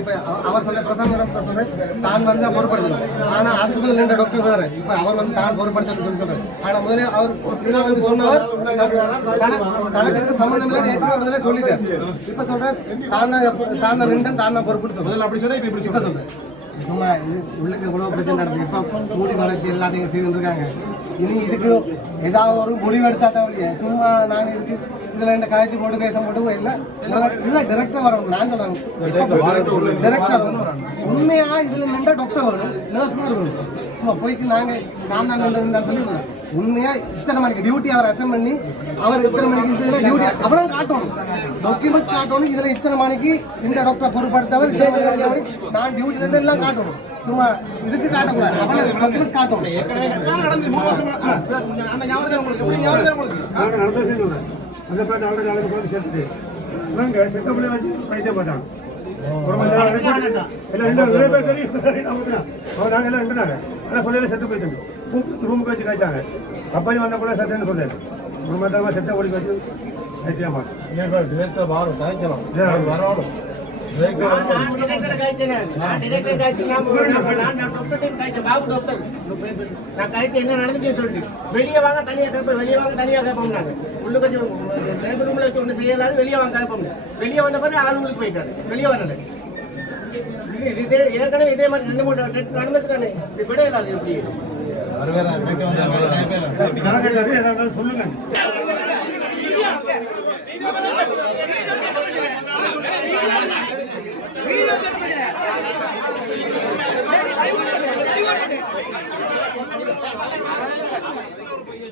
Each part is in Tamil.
இப்ப அவர் சொன்ன பிரசங்கம் தான் வந்து பொறுப்படுத்தணும். ஆனா அதுக்கு முதல் நின்ற டாக்டர் வேற. இப்ப அவர் வந்து தான் பொறுப்படுத்த சொல்றாரு. ஆனா முதலே அவர் வந்து சொன்னவர் தனக்கு சம்பந்தம் இல்லை முதலே சொல்லிட்டார். இப்ப சொல்ற தான் நின்றன் தான் பொறுப்படுத்த முதல்ல அப்படி சொல்ல இப்ப இப்ப சொல்றேன். சும்மா இது உள்ளுக்கு இவ்வளவு பிரச்சனை நடக்குது. இப்ப மூடி வளர்ச்சி எல்லாத்தையும் செய்துட்டு இருக்காங்க. இனி இதுக்கு ஏதாவது ஒரு முடிவு எடுத்தா தவிர சும்மா நாங்க இதுக்கு இதுல இந்த காய்ச்சி போட்டு பேச போட்டு இல்லை இதுல டைரக்டா வரணும். நான் சொல்றேன் டைரக்டா வரணும். உண்மையா இதுல நின்ற டாக்டர் வரணும், நர்ஸ் மாதிரி வரணும். சும்மா போய்க்கு நாங்க நான் சொல்லி உண்மையா இத்தனை மணிக்கு டியூட்டி அவர் அசைன் பண்ணி அவர் இத்தனை மணிக்கு இதுல டியூட்டி அவ்வளவு காட்டணும், டாக்குமெண்ட்ஸ் காட்டணும். இதுல இத்தனை மணிக்கு இந்த டாக்டரை பொறுப்படுத்தவர் நான் டியூட்டில இருந்து எல்லாம் காட்டணும். சும்மா இதுக்கு காட்டக்கூடாது, அவ்வளவு டாக்குமெண்ட்ஸ் காட்டணும். அந்த பேர் நாலு நாளைக்கு பார்த்து சேர்த்துட்டு நாங்க செக்கப்பிள்ளை வச்சு பைத்தியம் பார்த்தாங்க. நிறைய பேர் தெரியும் அவர் நாங்கள் எல்லாம் இருந்தாங்க. ஆனால் சொல்லல செத்து போயிட்டு ரூமுக்கு வச்சு காய்ச்சாங்க. கப்பாயும் வந்த கூட செத்துன்னு சொல்லிடு ஒரு மாதிரி செத்த ஒழிக்க வச்சு பைத்தியம் பார்த்தேன். வரணும் என்ன நடந்துச்சு சொல்லிட்டு வெளியே வாங்க தனியா கேட்போம், வெளியே வாங்க தனியா கேட்போம். நாங்க உள்ள கொஞ்சம் ரூம்ல வச்சு ஒண்ணு செய்யலாது வெளியே வாங்க கேட்போம். வெளியே வந்த பிறகு ஆளுங்களுக்கு போயிட்டாரு. வெளியே வரல இதே ஏற்கனவே இதே மாதிரி 2-3 நடந்துட்டு தானே இது விட இல்லாது. எப்படி சொல்லுங்க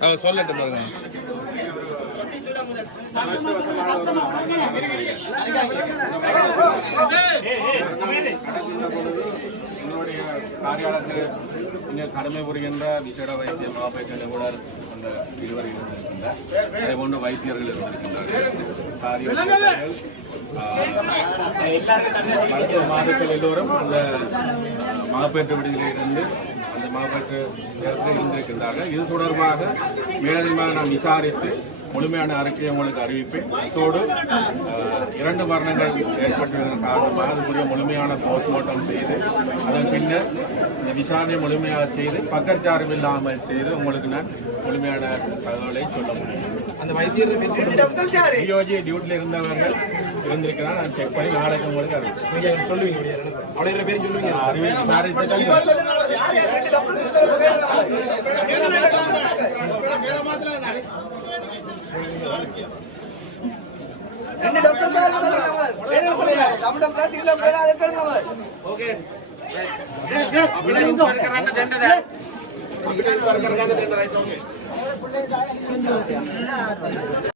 அவர் சொல்லட்டும் பாருங்க. என்னுடைய காரியாலயத்தில் இன்னும் கடமை புரிகின்ற விசேட வைத்திய மாபெரிய நிபுணர் அந்த இருவர் இருந்திருக்கின்றார். அதே போன்று வைத்தியர்கள் இருந்திருக்கின்றார்கள். மாதத்தில் எல்லோரும் அந்த மாப்பேட்டு விடுதியில் இருந்து அந்த மாவட்ட நேரத்தில் இருந்திருக்கின்றார்கள். இது தொடர்பாக மேலதிகமாக நான் விசாரித்து முழுமையான அறிக்கையை உங்களுக்கு அறிவிப்பேன். அத்தோடு 2 மரணங்கள் ஏற்பட்டதன் காரணமாக அதுக்குரிய முழுமையான போஸ்ட்மார்ட்டம் செய்து அதன் பின்னர் இந்த விசாரணையை முழுமையாக செய்து பக்கச்சார்பு இல்லாமல் செய்து உங்களுக்கு நான் முழுமையான தகவலை சொல்ல முடியும். அந்த வைத்தியர் டிஓஜி டியூட்டியில் இருந்தவர்கள் இருந்திருக்கிறார். நான் செக் பண்ணி நாளைக்கு உங்களுக்கு அறிவிப்பேன். சொல்லுவீங்க